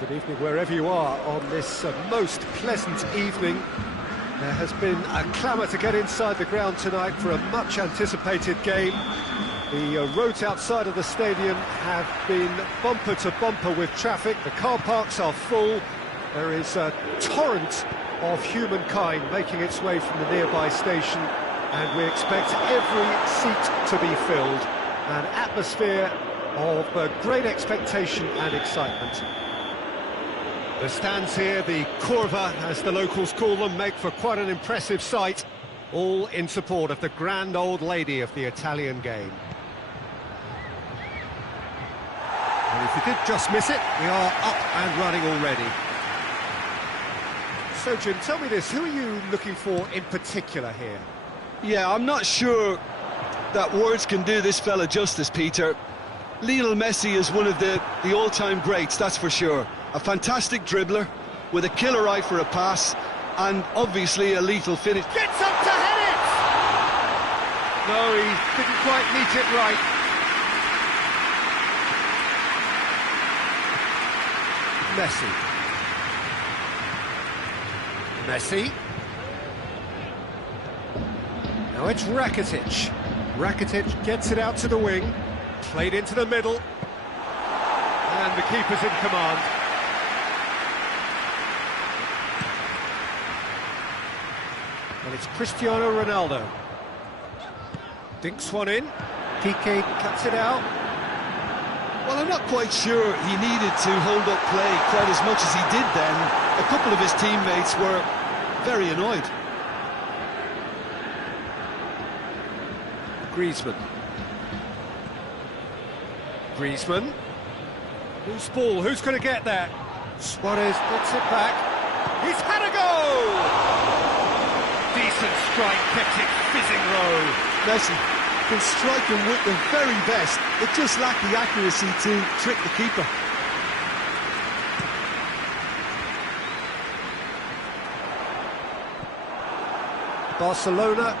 Good evening wherever you are on this most pleasant evening. There has been a clamour to get inside the ground tonight for a much-anticipated game. The roads outside of the stadium have been bumper to bumper with traffic. The car parks are full. There is a torrent of humankind making its way from the nearby station, and we expect every seat to be filled. An atmosphere of great expectation and excitement. The stands here, the curva, as the locals call them, make for quite an impressive sight, all in support of the grand old lady of the Italian game. And if you did just miss it, we are up and running already. So, Jim, tell me this, who are you looking for in particular here? Yeah, I'm not sure that words can do this fella justice, Peter. Lionel Messi is one of the all-time greats, that's for sure. A fantastic dribbler, with a killer eye for a pass, and obviously a lethal finish. Gets up to head it! No, he didn't quite meet it right. Messi. Now it's Rakitic. Rakitic gets it out to the wing, played into the middle, and the keeper's in command. And it's Cristiano Ronaldo. Dinks one in. Piqué cuts it out. Well, I'm not quite sure he needed to hold up play quite as much as he did then. A couple of his teammates were very annoyed. Griezmann. Loose ball, who's going to get there? Suarez gets it back. He's had a go! Decent strike, kept it fizzing low. Messi can strike him with the very best. It just lacked the accuracy to trick the keeper. Barcelona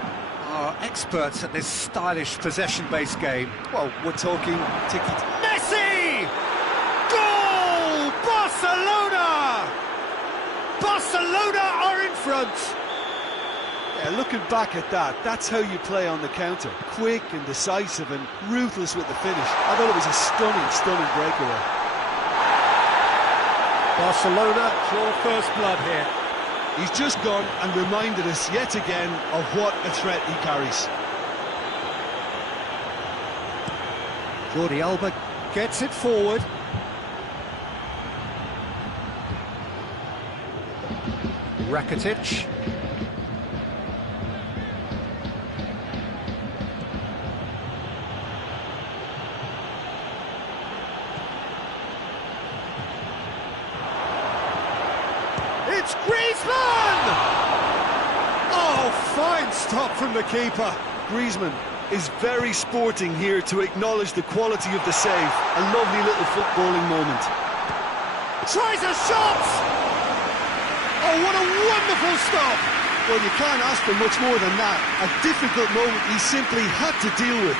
are experts at this stylish possession-based game. Well, we're talking tiki. Messi! Goal! Barcelona! Barcelona are in front! Yeah, looking back at that, that's how you play on the counter. Quick and decisive and ruthless with the finish. I thought it was a stunning breakaway. Barcelona draw first blood here. He's just gone and reminded us yet again of what a threat he carries. Jordi Alba gets it forward. Rakitic. It's Griezmann! Oh, fine stop from the keeper. Griezmann is very sporting here to acknowledge the quality of the save. A lovely little footballing moment. Tries a shot! Oh, what a wonderful stop! Well, you can't ask for much more than that. A difficult moment he simply had to deal with.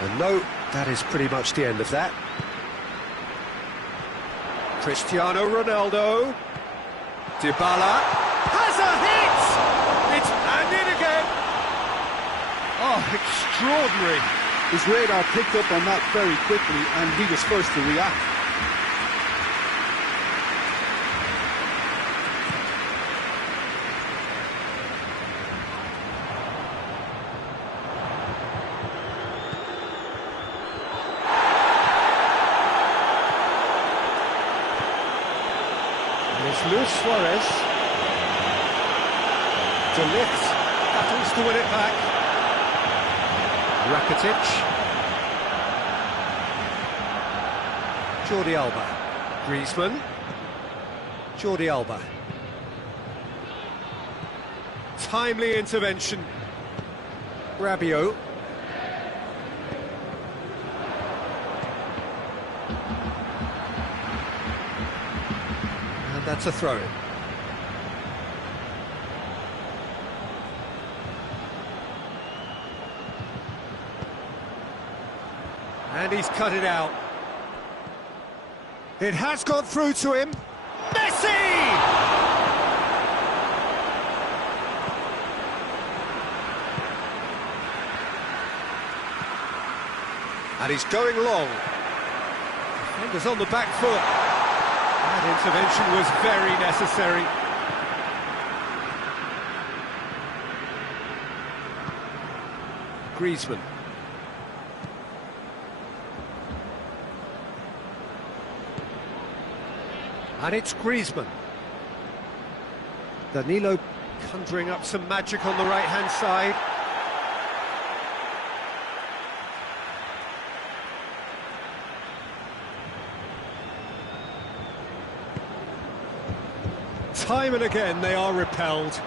And no, that is pretty much the end of that. Cristiano Ronaldo. Dybala has a hit! It's and in again! Oh, extraordinary! His radar picked up on that very quickly, and he was first to react. It's Luis Suarez. De Ligt battles to win it back. Rakitic. Jordi Alba. Griezmann. Jordi Alba. Timely intervention. Rabiot. And that's a throw-in. And he's cut it out. It has got through to him. Messi! And he's going long. Defenders on the back foot. That intervention was very necessary. Griezmann. And it's Griezmann. Danilo conjuring up some magic on the right-hand side. Time and again they are repelled.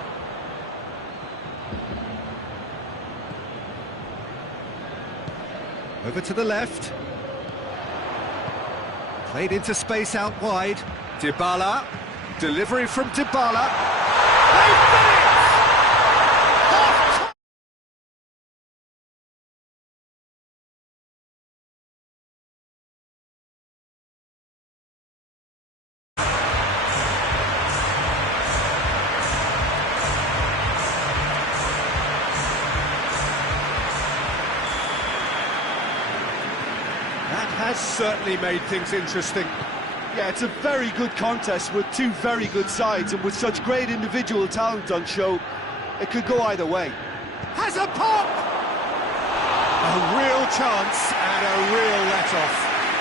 Over to the left. Played into space out wide. Dybala. Delivery from Dybala. They've done it! That has certainly made things interesting. Yeah, it's a very good contest with two very good sides, and with such great individual talent on show, it could go either way. Has a pop! A real chance and a real let-off.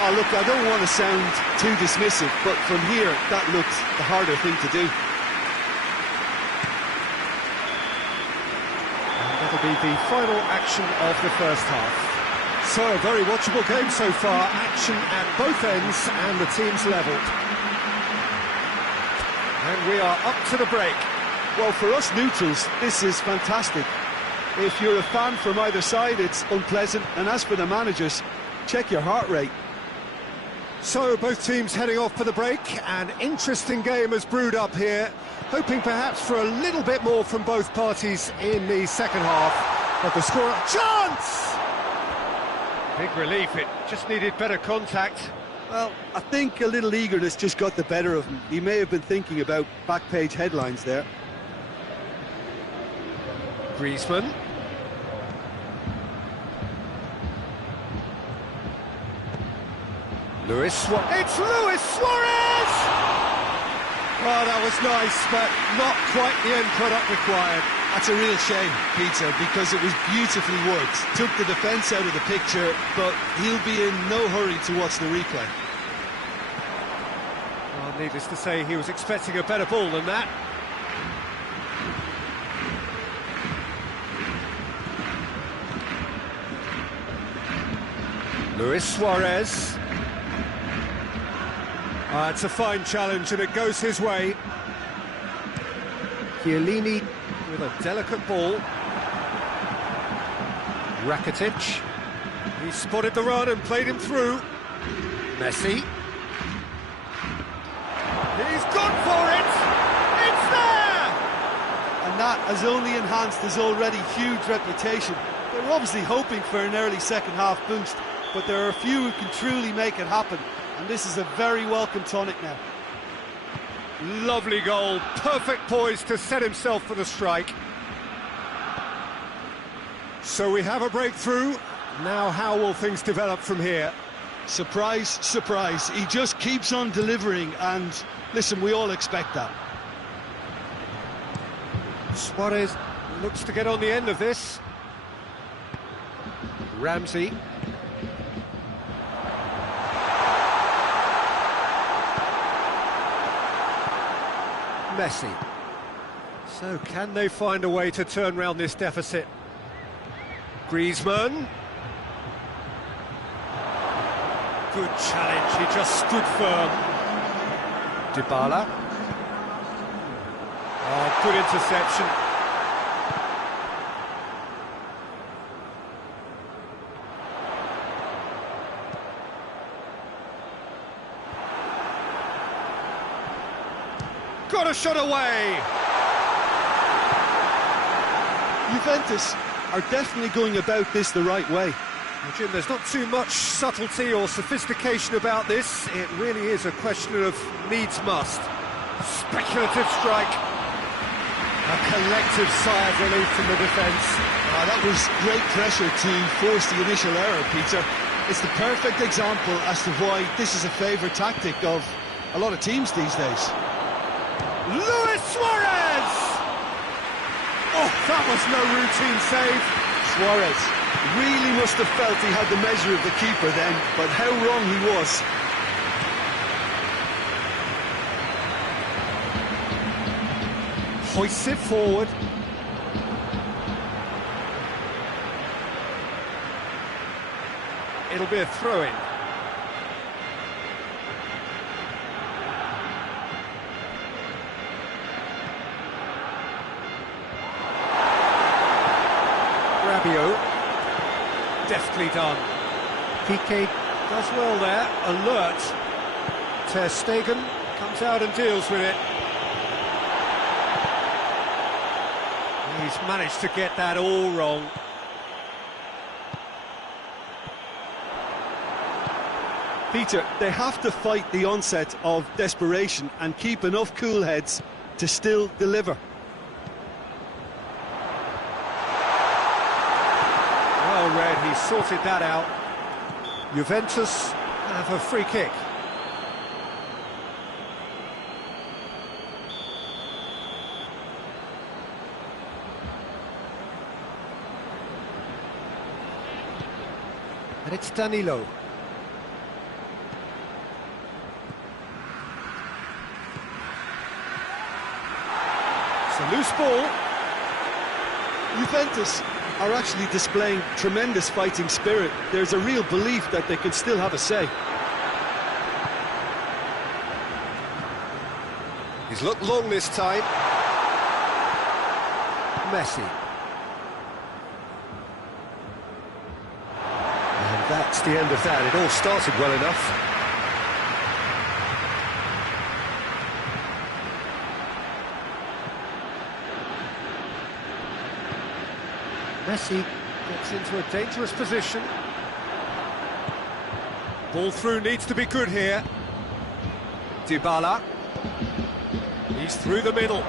Oh, look, I don't want to sound too dismissive, but from here, that looked the harder thing to do. And that'll be the final action of the first half. So, a very watchable game so far, action at both ends and the teams levelled. And we are up to the break. Well, for us neutrals, this is fantastic. If you're a fan from either side, it's unpleasant, and as for the managers, check your heart rate. So, both teams heading off for the break. An interesting game has brewed up here, hoping perhaps for a little bit more from both parties in the second half. But the score... Chance! Big relief, it just needed better contact. Well, I think a little eagerness just got the better of him. He may have been thinking about back-page headlines there. Griezmann. It's Luis Suarez! Oh, that was nice, but not quite the end product required. That's a real shame, Peter, because it was beautifully worked. Took the defence out of the picture, but he'll be in no hurry to watch the replay. Well, needless to say, he was expecting a better ball than that. Luis Suarez. It's a fine challenge, and it goes his way. Chiellini with a delicate ball. Rakitic. He spotted the run and played him through. Messi. He's gone for it! It's there! And that has only enhanced his already huge reputation. They were obviously hoping for an early second-half boost, but there are a few who can truly make it happen, and this is a very welcome tonic now. Lovely goal, perfect poise to set himself for the strike. So we have a breakthrough. Now how will things develop from here? Surprise, surprise. He just keeps on delivering, and listen, we all expect that. Suarez looks to get on the end of this. Ramsey. Messi. So can they find a way to turn round this deficit? Griezmann. Good challenge, he just stood firm. Dybala. Oh, good interception. Got a shot away! Juventus are definitely going about this the right way. Well, Jim, there's not too much subtlety or sophistication about this. It really is a question of needs must. Speculative strike. A collective sigh of relief from the defence. That was great pressure to force the initial error, Peter. It's the perfect example as to why this is a favourite tactic of a lot of teams these days. Luis Suarez! Oh, that was no routine save. Suarez really must have felt he had the measure of the keeper then, but how wrong he was. Hoists it forward. It'll be a throw-in. Rabiot. Deftly done. Piqué does well there. Alert. Ter Stegen comes out and deals with it. He's managed to get that all wrong. Peter, they have to fight the onset of desperation and keep enough cool heads to still deliver. Well read, he sorted that out. Juventus have a free kick. And it's Danilo. It's a loose ball. Juventus are actually displaying tremendous fighting spirit. There's a real belief that they can still have a say. He's looked long this time. Messi. And that's the end of that. It all started well enough. Messi gets into a dangerous position. Ball through needs to be good here. Dybala. He's through the middle.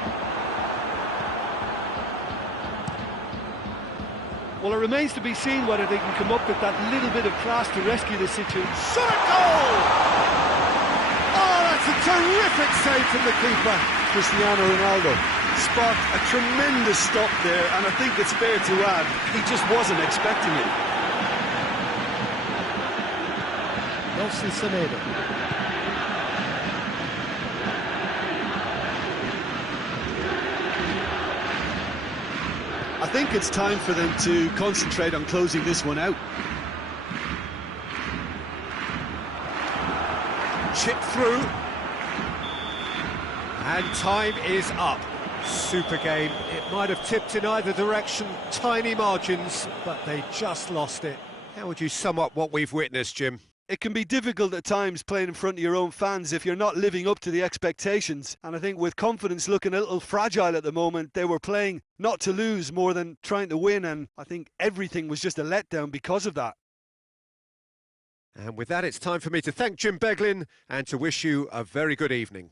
Well, it remains to be seen whether they can come up with that little bit of class to rescue the situation. Shot a goal! Oh, that's a terrific save from the keeper. Cristiano Ronaldo spot a tremendous stop there, and I think it's fair to add, he just wasn't expecting it. Nelson Semedo. I think it's time for them to concentrate on closing this one out. Chip through. And time is up. Super game. It might have tipped in either direction, tiny margins, but they just lost it. How would you sum up what we've witnessed, Jim? It can be difficult at times playing in front of your own fans if you're not living up to the expectations. And I think with confidence looking a little fragile at the moment, they were playing not to lose more than trying to win. And I think everything was just a letdown because of that. And with that, it's time for me to thank Jim Beglin and to wish you a very good evening.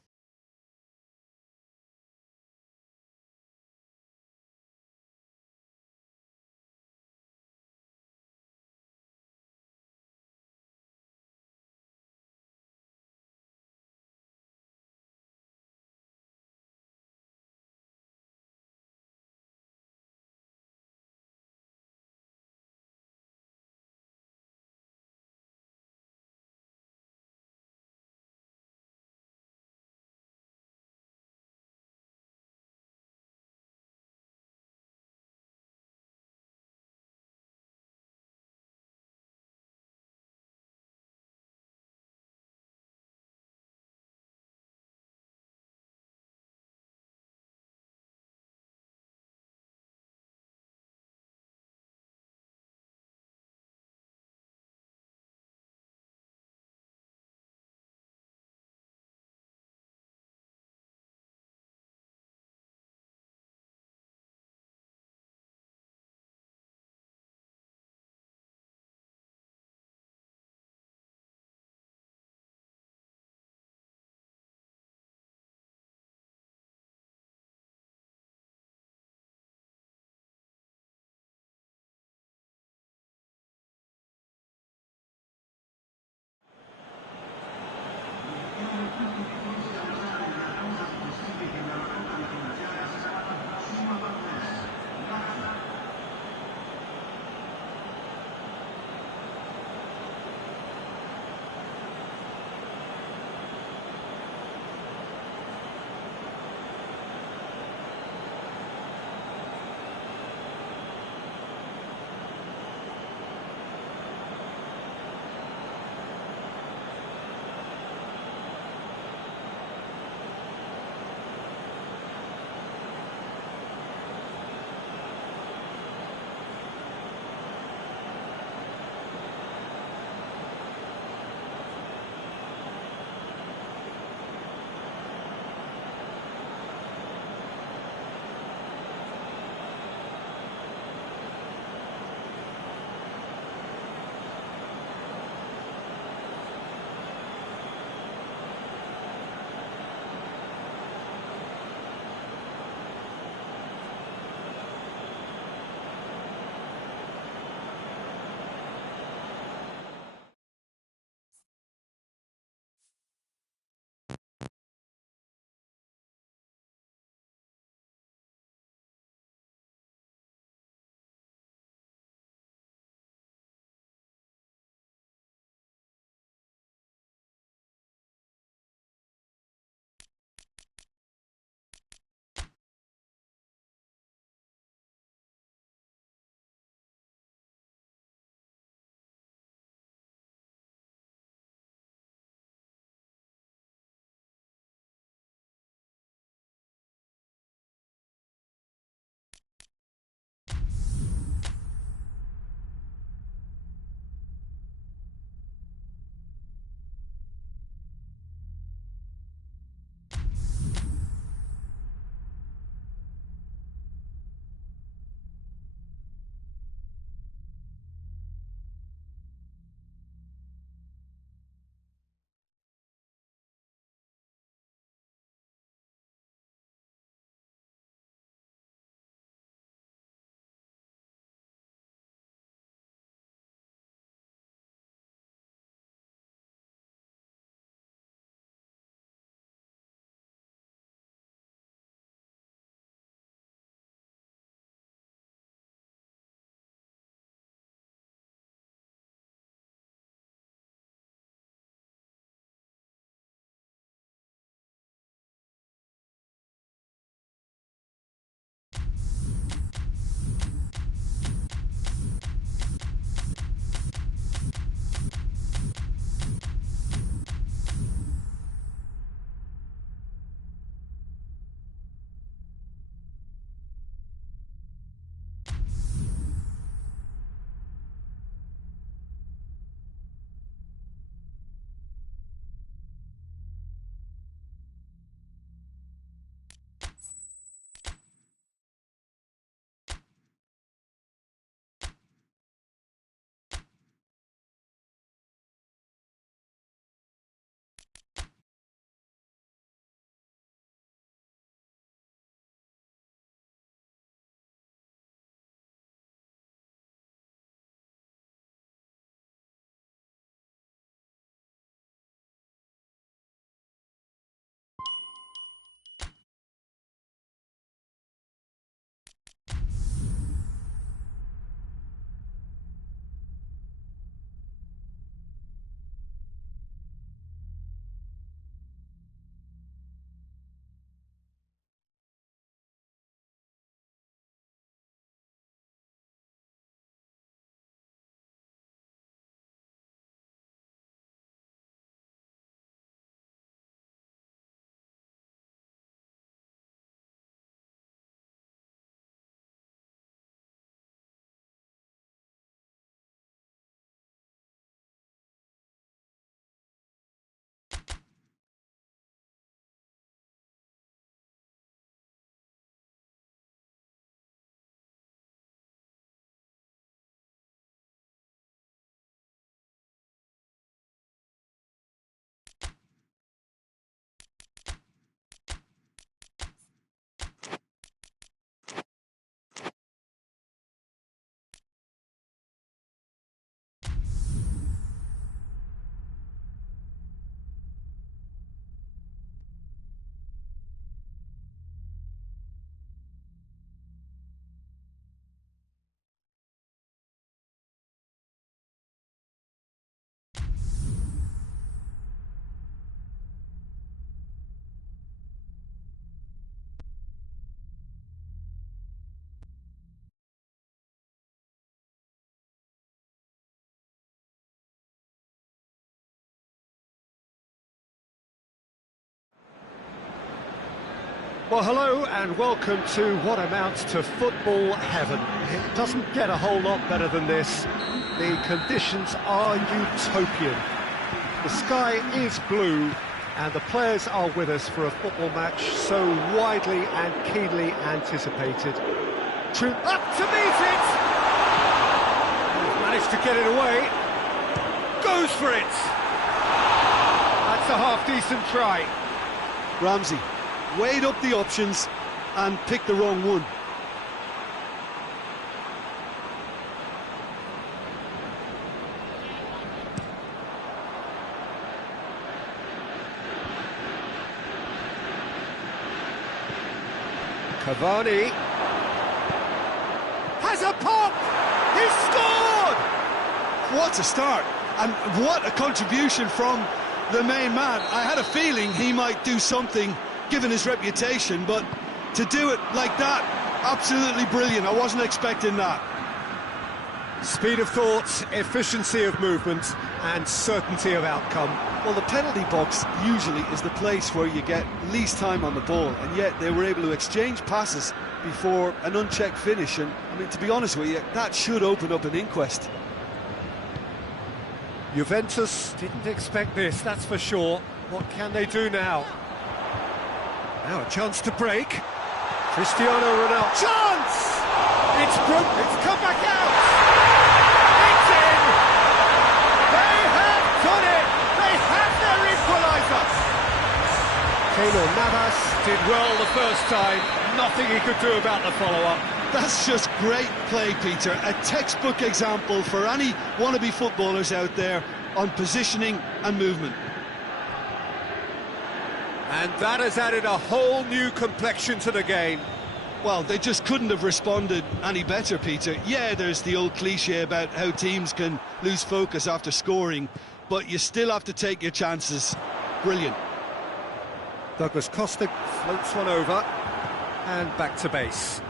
Well, hello and welcome to what amounts to football heaven. It doesn't get a whole lot better than this. The conditions are utopian. The sky is blue and the players are with us for a football match so widely and keenly anticipated. True up to meet it! He's managed to get it away. Goes for it! That's a half-decent try. Ramsey weighed up the options and picked the wrong one. Cavani has a pop! He's scored! What a start, and what a contribution from the main man. I had a feeling he might do something given his reputation, but to do it like that, absolutely brilliant. I wasn't expecting that. Speed of thought, efficiency of movement and certainty of outcome. Well, the penalty box usually is the place where you get least time on the ball, and yet they were able to exchange passes before an unchecked finish, and I mean, to be honest with you, that should open up an inquest. Juventus didn't expect this, that's for sure. What can they do now? Now a chance to break. Cristiano Ronaldo. Chance! It's broken. It's come back out. It's in. They have done it. They have their equaliser. Keylor Navas did well the first time. Nothing he could do about the follow-up. That's just great play, Peter. A textbook example for any wannabe footballers out there on positioning and movement. And that has added a whole new complexion to the game. Well, they just couldn't have responded any better, Peter. Yeah, there's the old cliche about how teams can lose focus after scoring, but you still have to take your chances. Brilliant. Douglas Costa floats one over and back to base.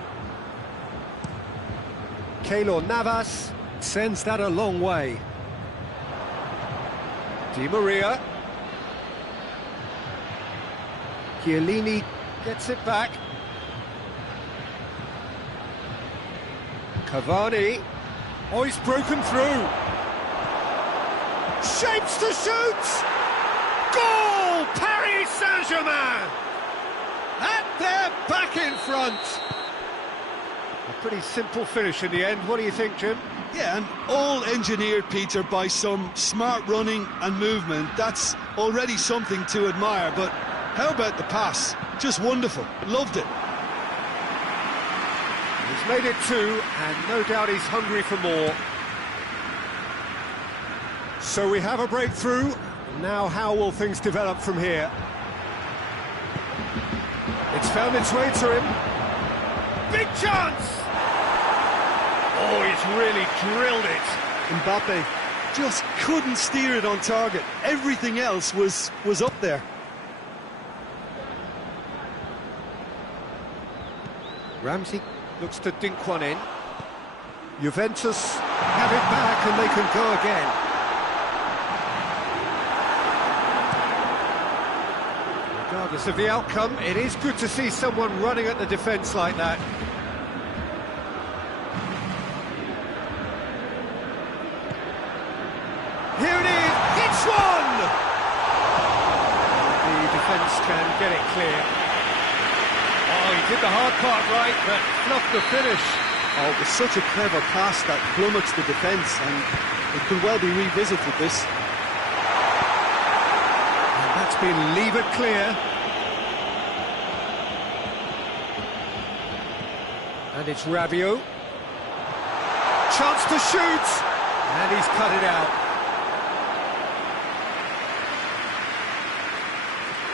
Keylor Navas sends that a long way. Di Maria. Chiellini gets it back. Cavani. Oh, he's broken through. Shapes to shoot! Goal! Paris Saint-Germain! And they're back in front. A pretty simple finish in the end. What do you think, Jim? Yeah, and all engineered, Peter, by some smart running and movement. That's already something to admire, but how about the pass? Just wonderful. Loved it. He's made it two, and no doubt he's hungry for more. So we have a breakthrough. Now how will things develop from here? It's found its way to him. Big chance! Oh, he's really drilled it. Mbappe just couldn't steer it on target. Everything else was up there. Ramsey looks to dink one in. Juventus have it back and they can go again. Regardless of the outcome, it is good to see someone running at the defence like that. Here it is, it's one! The defence can get it clear. Oh, he did the hard part right, but fluffed the finish. Oh, it was such a clever pass that flummoxed the defence, and it could well be revisited, this. And that's been levered clear. And it's Rabiot. Chance to shoot! And he's cut it out.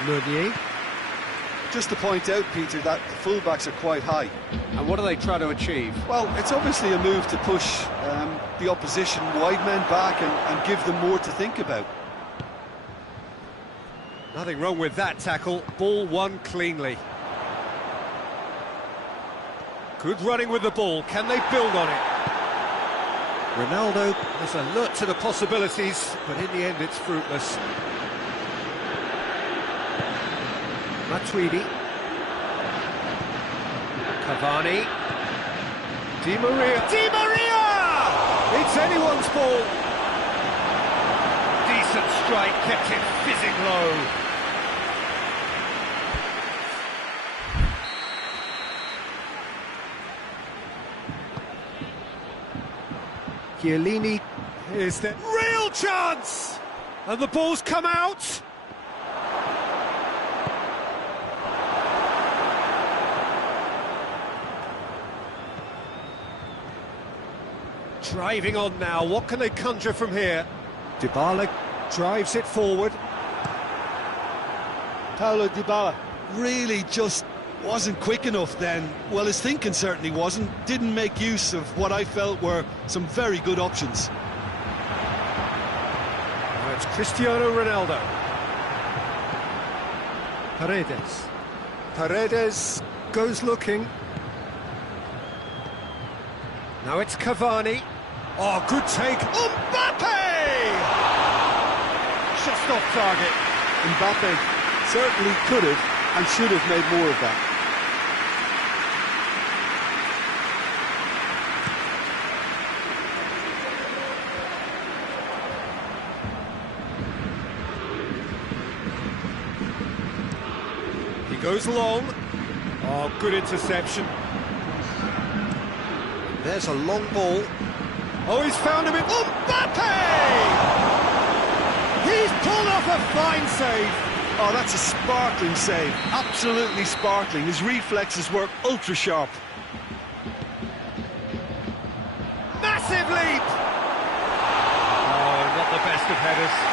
Meunier. Just to point out, Peter, that the fullbacks are quite high. And what are they trying to achieve? Well, it's obviously a move to push the opposition wide men back and give them more to think about. Nothing wrong with that tackle. Ball won cleanly. Good running with the ball. Can they build on it? Ronaldo is alert to the possibilities, but in the end it's fruitless. Matuidi. Cavani. Di Maria. Di Maria! It's anyone's ball. Decent strike, kept it fizzing low. Chiellini. Is there real chance? And the ball's come out. Driving on now, what can they conjure from here? Dybala drives it forward. Paulo Dybala really just wasn't quick enough then. Well, his thinking certainly wasn't. Didn't make use of what I felt were some very good options. Now it's Cristiano Ronaldo. Paredes. Paredes goes looking. Now it's Cavani. Oh, good take. Mbappe! Just off target. Mbappe certainly could have and should have made more of that. He goes long. Oh, good interception. There's a long ball. Oh, he's found him in... Mbappe! He's pulled off a fine save. Oh, that's a sparkling save. Absolutely sparkling. His reflexes were ultra sharp. Massive leap! Oh, not the best of headers.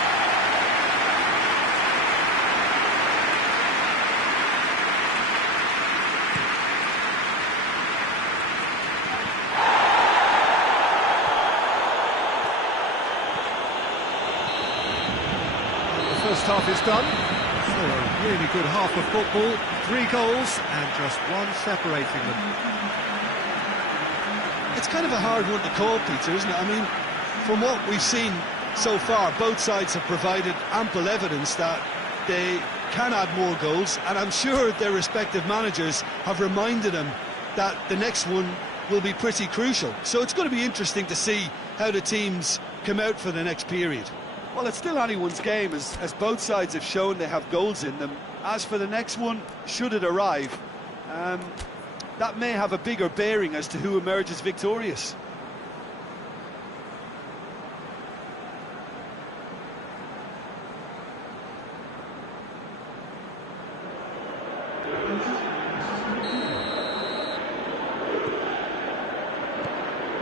First half is done, so a really good half of football, 3 goals and just one separating them. It's kind of a hard one to call, Peter, isn't it? I mean, from what we've seen so far, both sides have provided ample evidence that they can add more goals, and I'm sure their respective managers have reminded them that the next one will be pretty crucial. So it's going to be interesting to see how the teams come out for the next period. Well, it's still anyone's game, as both sides have shown they have goals in them. As for the next one, should it arrive, that may have a bigger bearing as to who emerges victorious.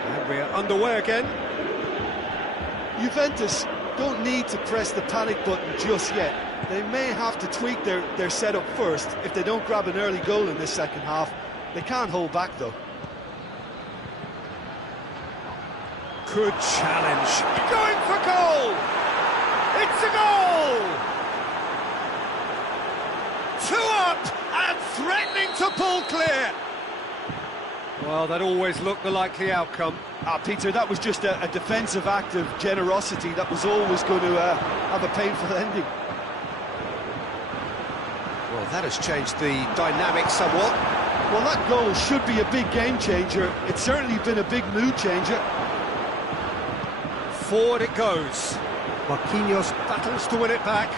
And we're underway again. Juventus don't need to press the panic button just yet. They may have to tweak their setup first if they don't grab an early goal in this second half. They can't hold back though. Good challenge. Going for goal! It's a goal! 2 up and threatening to pull clear. Well, that always looked the likely outcome. Peter, that was just a defensive act of generosity that was always going to have a painful ending. Well, that has changed the dynamic somewhat. Well, that goal should be a big game changer. It's certainly been a big mood changer. Forward it goes. Marquinhos battles to win it back.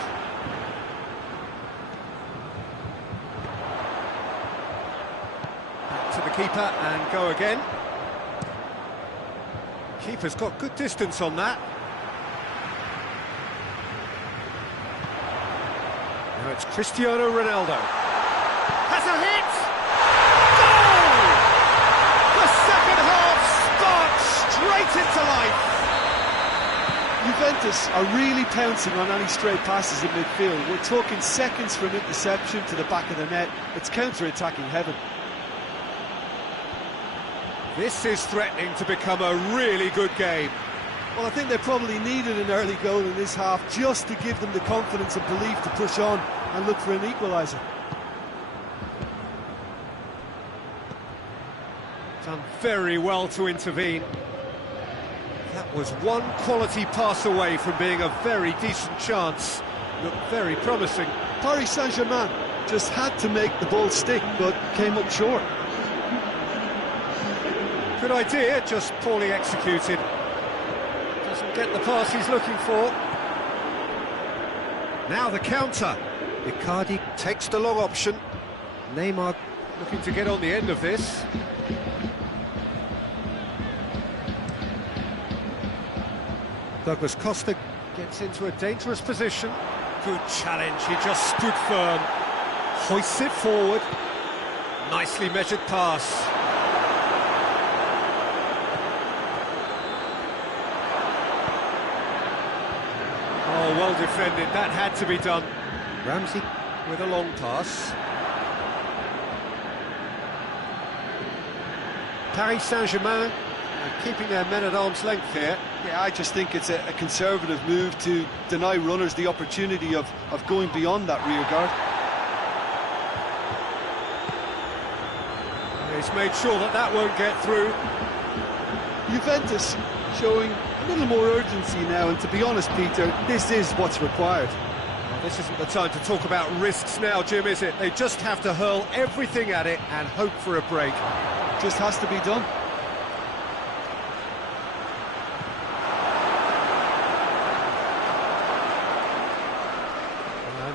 Back to the keeper and go again. Keeper's got good distance on that. Now it's Cristiano Ronaldo. Has a hit! Goal! The second half sparks straight into life. Juventus are really pouncing on any stray passes in midfield. We're talking seconds from interception to the back of the net. It's counter-attacking heaven. This is threatening to become a really good game. Well, I think they probably needed an early goal in this half just to give them the confidence and belief to push on and look for an equaliser. Done very well to intervene. That was one quality pass away from being a very decent chance. Looked very promising. Paris Saint-Germain just had to make the ball stick, but came up short. Good idea, just poorly executed. Doesn't get the pass he's looking for. Now the counter. Icardi takes the long option. Neymar looking to get on the end of this. Douglas Costa gets into a dangerous position. Good challenge, he just stood firm. Hoists it forward. Nicely measured pass. Oh, well defended, that had to be done. Ramsey with a long pass. Paris Saint-Germain keeping their men at arm's length here. Yeah, I just think it's a conservative move to deny runners the opportunity of going beyond that rear guard. He's made sure that that won't get through. Juventus showing a little more urgency now, and to be honest, Peter, this is what's required. Well, this isn't the time to talk about risks now, Jim, is it? They just have to hurl everything at it and hope for a break. Just has to be done.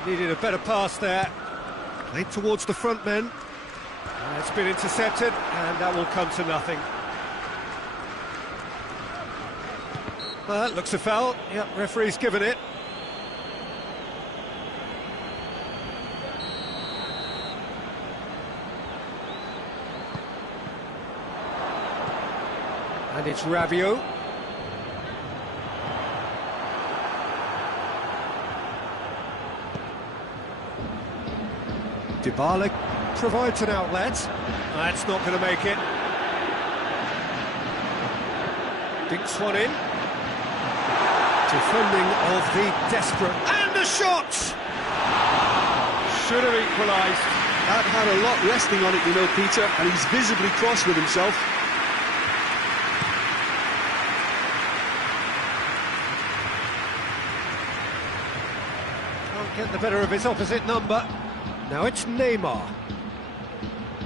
Needed a better pass there. Played towards the front men. It's been intercepted, and that will come to nothing. Looks a foul. Yep, referee's given it. And it's Rabiot. Dybala provides an outlet. That's not going to make it. Dinks one in. Defending of the desperate. And a shot! Should have equalised. That had a lot resting on it, you know, Peter, and he's visibly cross with himself. Can't get the better of his opposite number. Now it's Neymar.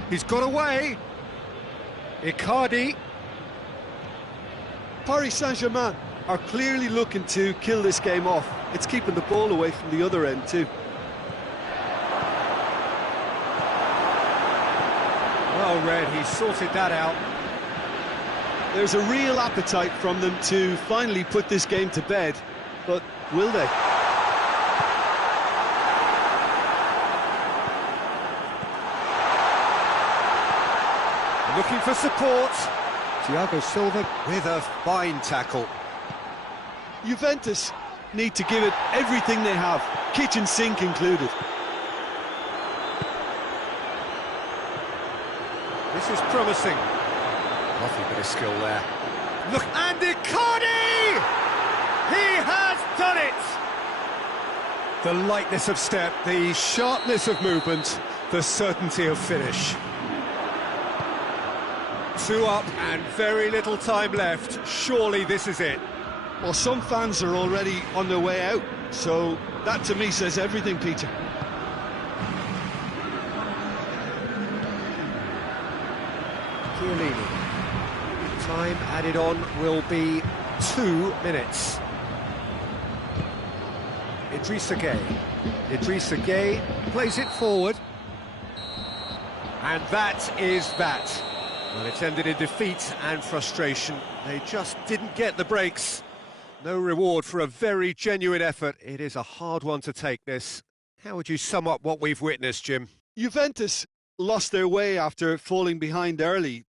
He's got away. Icardi. Paris Saint-Germain are clearly looking to kill this game off. It's keeping the ball away from the other end too. Well read, he sorted that out. There's a real appetite from them to finally put this game to bed, but will they? Looking for support. Thiago Silva with a fine tackle. Juventus need to give it everything they have, kitchen sink included. This is promising. Lovely bit of skill there. Look, and Icardi! He has done it! The lightness of step, the sharpness of movement, the certainty of finish. 2 up and very little time left. Surely this is it. Well, some fans are already on their way out, so that to me says everything, Peter. Chiellini. Time added on will be 2 minutes. Idrissa Gueye. Idrissa Gueye plays it forward. And that is that. Well, it's ended in defeat and frustration. They just didn't get the breaks. No reward for a very genuine effort. It is a hard one to take, this. How would you sum up what we've witnessed, Jim? Juventus lost their way after falling behind early.